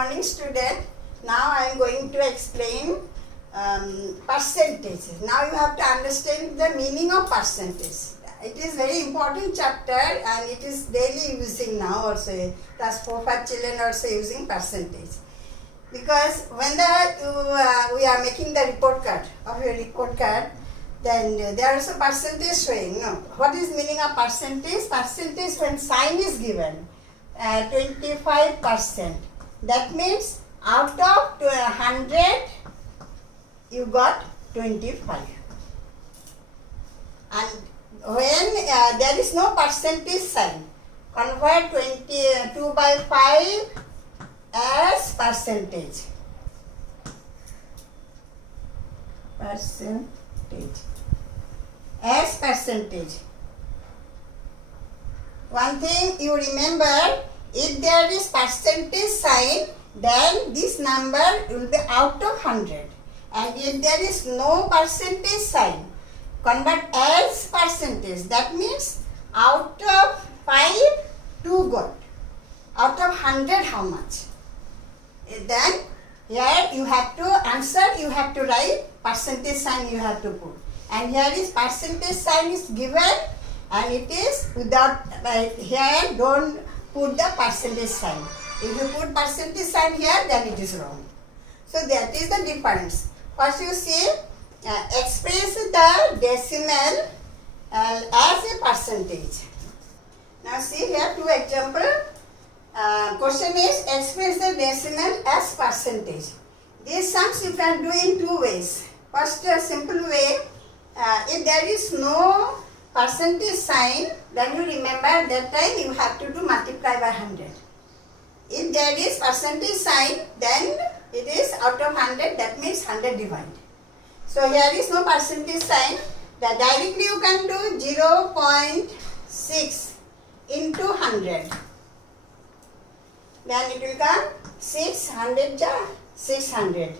morning, student. Now I am going to explain percentages. Now you have to understand the meaning of percentage. It is very important chapter and it is daily using now also. Class 4-5 children also using percentage. Because when we are making the report card of your report card, then there is a percentage showing. No. What is meaning of percentage? Percentage when sign is given 25%. That means out of 100 you got 25. And when there is no percentage sign, convert 22 by 5 as percentage. As percentage. One thing you remember, if there is percentage sign, then this number will be out of 100. And if there is no percentage sign, convert as percentage. That means out of 5, 2 got. Out of 100, how much? Then here you have to answer, you have to write percentage sign you have to put. And here is percentage sign is given and it is without, here don't put the percentage sign. If you put percentage sign here, then it is wrong. So that is the difference. First you see, express the decimal as a percentage. Now see here 2 example. Question is express the decimal as percentage. These sums you can do in 2 ways. First simple way, if there is no percentage sign, then you remember that time you have to do multiply by 100. If there is percentage sign, then it is out of 100, that means 100 divide. So here is no percentage sign, then directly you can do 0.6 into 100. Then it will come 600 600.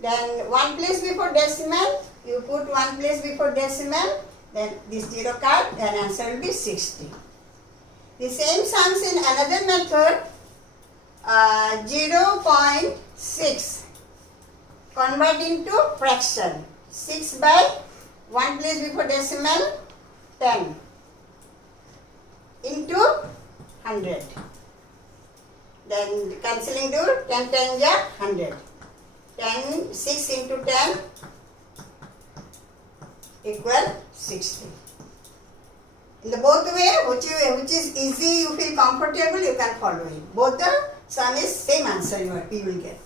Then 1 place before decimal, you put 1 place before decimal, then this 0 card, then answer will be 60. The same sums in another method, 0.6 convert into fraction. 6 by 1 place before decimal, 10 into 100. Then cancelling do 10 10 ja 100. 10 6 into 10 equal 60. In the both way, which is easy, you feel comfortable, you can follow it. Both the sum is same answer you will get.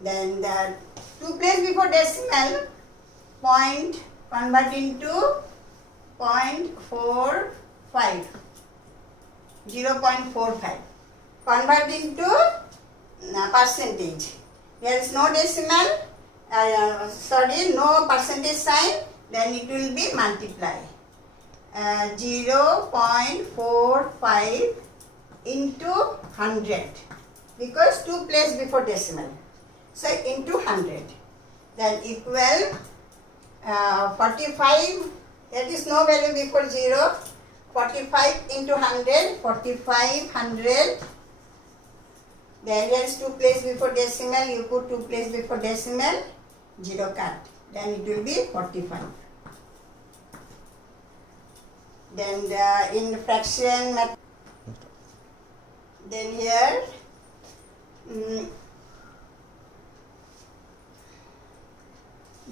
Then the 2 place before decimal, point convert into 0.45. 0.45. Convert into percentage. There is no decimal, no percentage sign, then it will be multiply. 0.45 into 100 because 2 place before decimal. So into 100. Then equal 45, there is no value before 0. 45 into 100, 45, 100. Then there is 2 place before decimal, you put 2 place before decimal, 0 cut. Then it will be 45. Then in fraction method, then here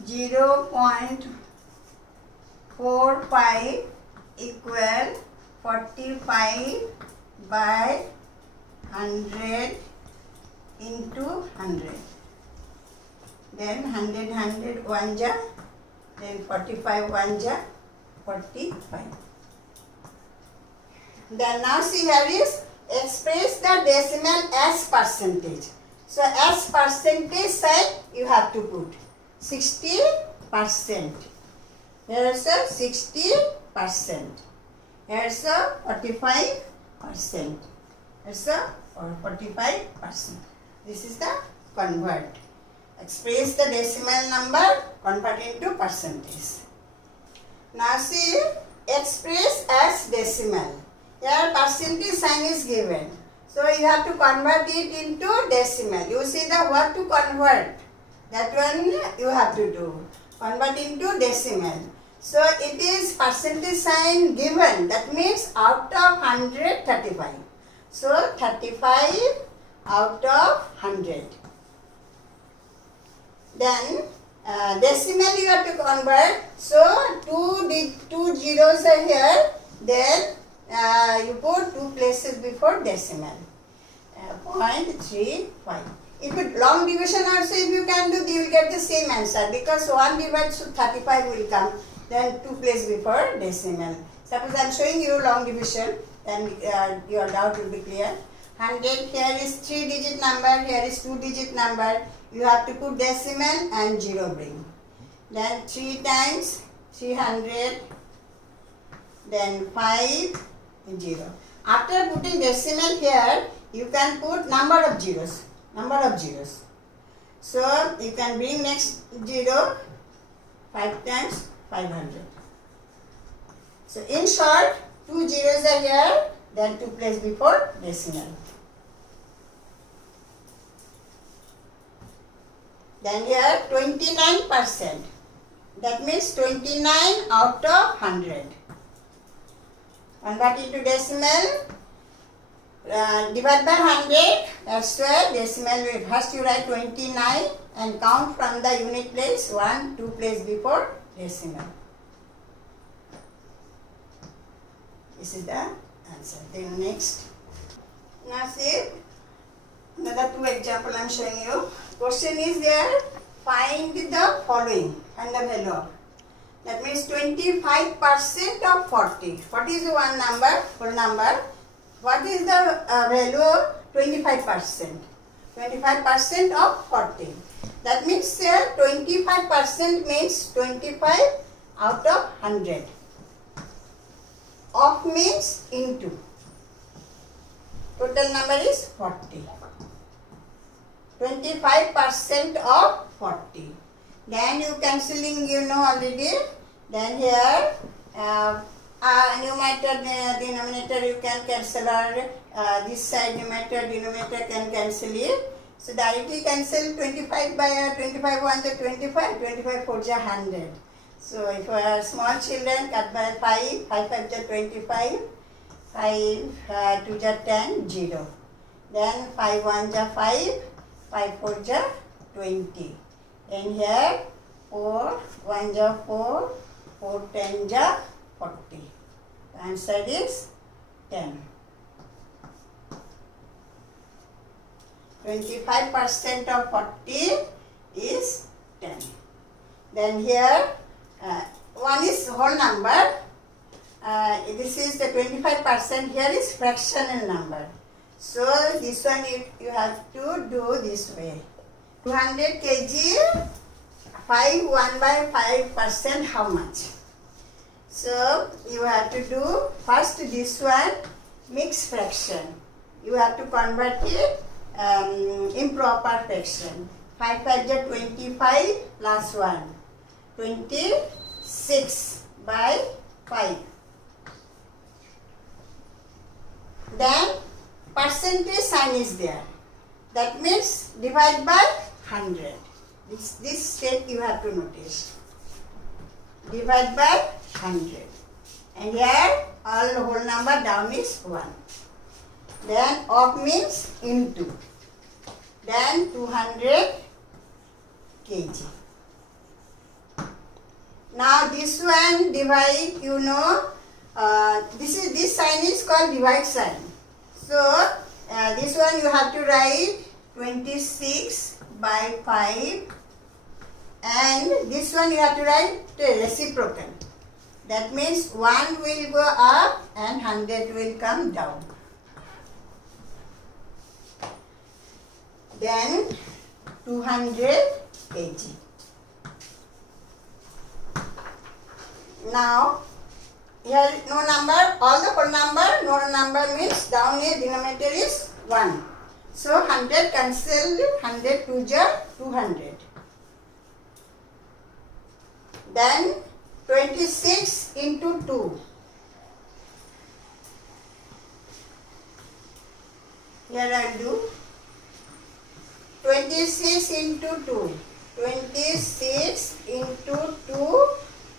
0.45 equal 45 by 100 into 100. Then 100 100 1 ja, then 45 1 ja 45. Then now see here is express the decimal as percentage. So as percentage side you have to put 60%. Here is a 60%. Here is a 45%. It's a 45%. This is the convert. Express the decimal number, convert into percentage. Now see, express as decimal. Here percentage sign is given. So So you have to convert it into decimal. You see the what to convert. That one you have to do. Convert into decimal. So it is percentage sign given. That means out of 100, 35. So 35 out of 100. Then decimal you have to convert. So two zeros are here. Then you put 2 places before decimal. 0.35. If you long division also if you can do, you will get the same answer because 1 divided to 35 will come. Then 2 places before decimal. Suppose I am showing you long division, then your doubt will be clear. 100, here is 3-digit number, here is 2-digit number. You have to put decimal and 0 bring. Then 3 times 300, then 5, 0. After putting decimal here, you can put number of zeros. So you can bring next 0, 5 times 500. So in short, 2 zeros are here, then 2 places before decimal. Then here 29%. That means 29 out of 100. Convert into decimal. Divide by 100. That's why decimal will first you write 29 and count from the unit place 1, 2 place before decimal. This is the answer. Then next. Now see another 2 example I am showing you. Question is there. Find the following and the value of. That means 25% of 40. 40 is one number, full number. What is the value of 25%? 25% of 40. That means 25% means 25 out of 100. Of means into. Total number is 40. 25% of 40. Then you cancelling you know already. Then here numerator denominator you can cancel or this side numerator denominator can cancel it. So directly cancel 25 by 25 1 to 25, 25 4 is 100. So if small children cut by 5, 5 5 is 25, 5 2 is 10, 0. Then 5 1 is 5, 5 4 is 20. Then here 4 1 is 4, 4 10 is 40. The answer is 10. 25% of 40 is 10. Then here one is whole number. This is the 25%. Here is fractional number. So this one you have to do this way. 200 kg, 5 1 by 5% how much? So you have to do first this one mixed fraction. You have to convert it improper fraction. 5 5 is 25 plus 1. 26 by 5. Then percentage sign is there. That means divide by 100. This step you have to notice. Divide by 100. And here all whole number down is 1. Then of means into. Then 200 kg. Now this one divide, you know, this sign is called divide sign. So this one you have to write 26 by 5 and this one you have to write the reciprocal. That means 1 will go up and 100 will come down. Then 200 kg. Now here no number, all the whole number, no number means down here denominator is 1. So 100 cancel, 100 2 jar 200. Then 26 into 2. Here I will do 26 into 2. 26 into 2,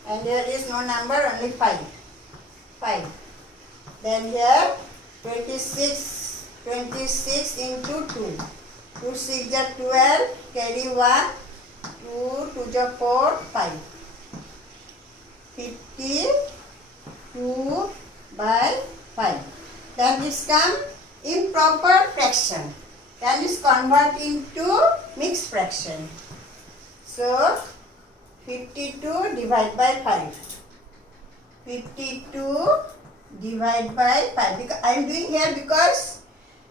and here is no number, only 5. 5. Then here 26 into 2. 2 6 are 12, carry 1, 2 2 are 4, 5. 52 by 5. Then this come improper fraction. Then this convert into mixed fraction. So 52 divided by 5. 52 divided by 5. Because I am doing here because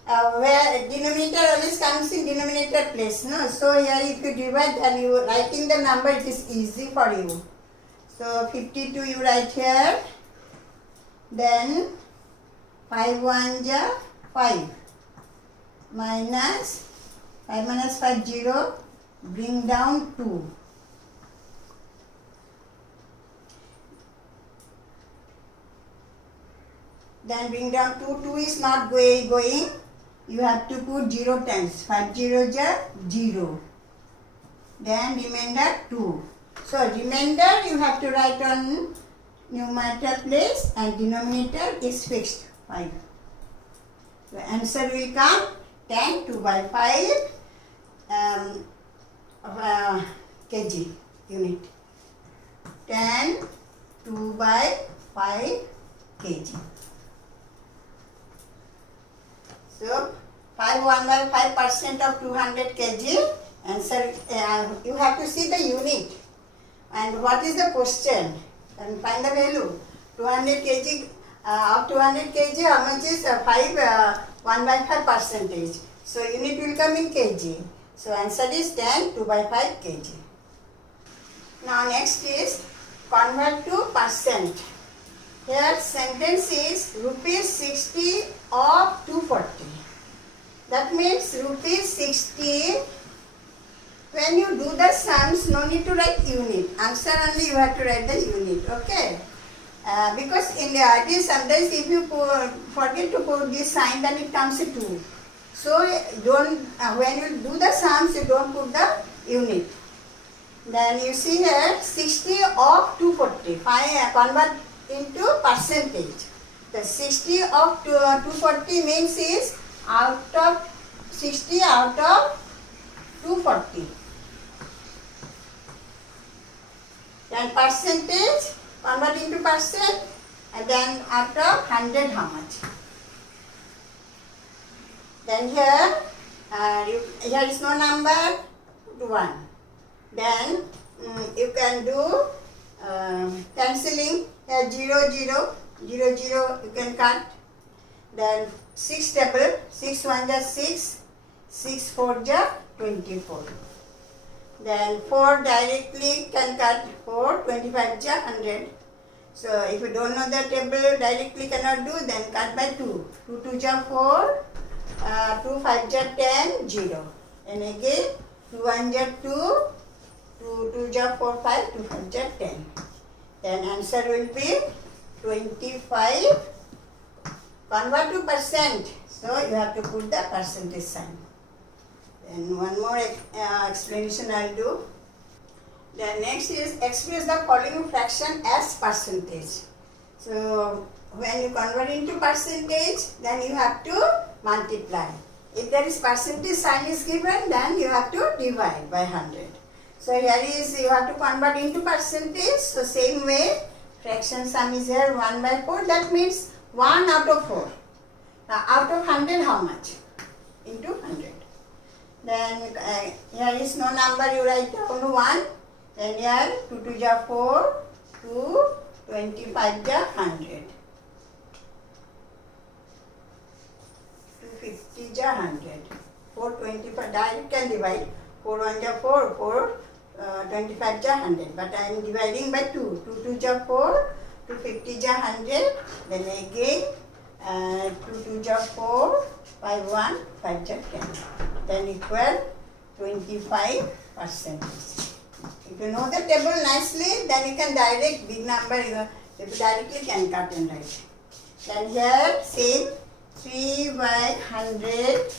where denominator always comes in denominator place. No? So here if you divide and you writing the number, it is easy for you. So 52 you write here. Then 5 1 ja 5. Minus 5 minus 5 0. Bring down 2. Then bring down 2. 2 is not going. You have to put 0 times. 5 0 ja 0. Then remainder 2. So remainder you have to write on numerator place and denominator is fixed 5. The answer will come 10 2 by 5 kg unit. 10 2 by 5 kg. So 5 1 by 5% of 200 kg. Answer you have to see the unit and what is the question and find the value. 200 kg of 200 kg how much is 1 by 5 percentage. So unit will come in kg. So answer is 10 2 by 5 kg. Now next is convert to percent. Here sentence is rupees 60 of 240. That means rupees 60. When you do the sums, no need to write unit. Answer only you have to write the unit. Okay. Because in the RT sometimes if you forget to put this sign, then it comes to 2. So don't when you do the sums, you don't put the unit. Then you see here 60 of 240. Convert into percentage. The 60 of 240 means is out of 60 out of 240. Then percentage, convert into percent, and then out of 100 how much? Then here, here is no number, 1. Then you can do cancelling, here 0 0, 0 0 you can cut. Then 6 double, 6 1 ja 6, 6 4 ja 24. Then 4 directly can cut 4, 25 ja 100. So if you don't know the table directly cannot do, then cut by 2. 2 2 ja 4, 2 5 ja 10, 0. And again 2 1 ja 2, 2 2 ja 4 5, 2 5 ja 10. Then answer will be 25. Convert to percent. So you have to put the percentage sign. Then one more explanation I will do. The next is express the following fraction as percentage. So when you convert into percentage, then you have to multiply. If there is percentage sign is given, then you have to divide by 100. So here is you have to convert into percentage. So same way, fraction sum is here 1 by 4. That means 1 out of 4. Now out of 100 how much? Into 100. Then here is no number, you write down 1. Then here 2 2 ja 4, 2 25 ja 100. 250 ja 100. 4 25 direct can divide. 4 1 ja 4, 4 25 ja 100. But I am dividing by 2. 2 2 ja 4, 250 ja 100. Then again 2 2 ja 4, 5 1, 5 ja 10. Then equal 25%. If you know the table nicely, then you can direct big number, you directly can cut and write. Then here same 3 by 100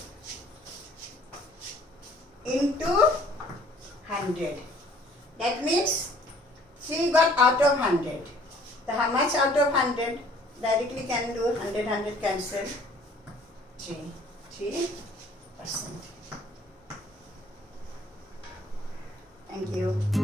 into 100. That means 3 got out of 100. So how much out of 100? Directly can do 100 cancel. 3%. Thank you.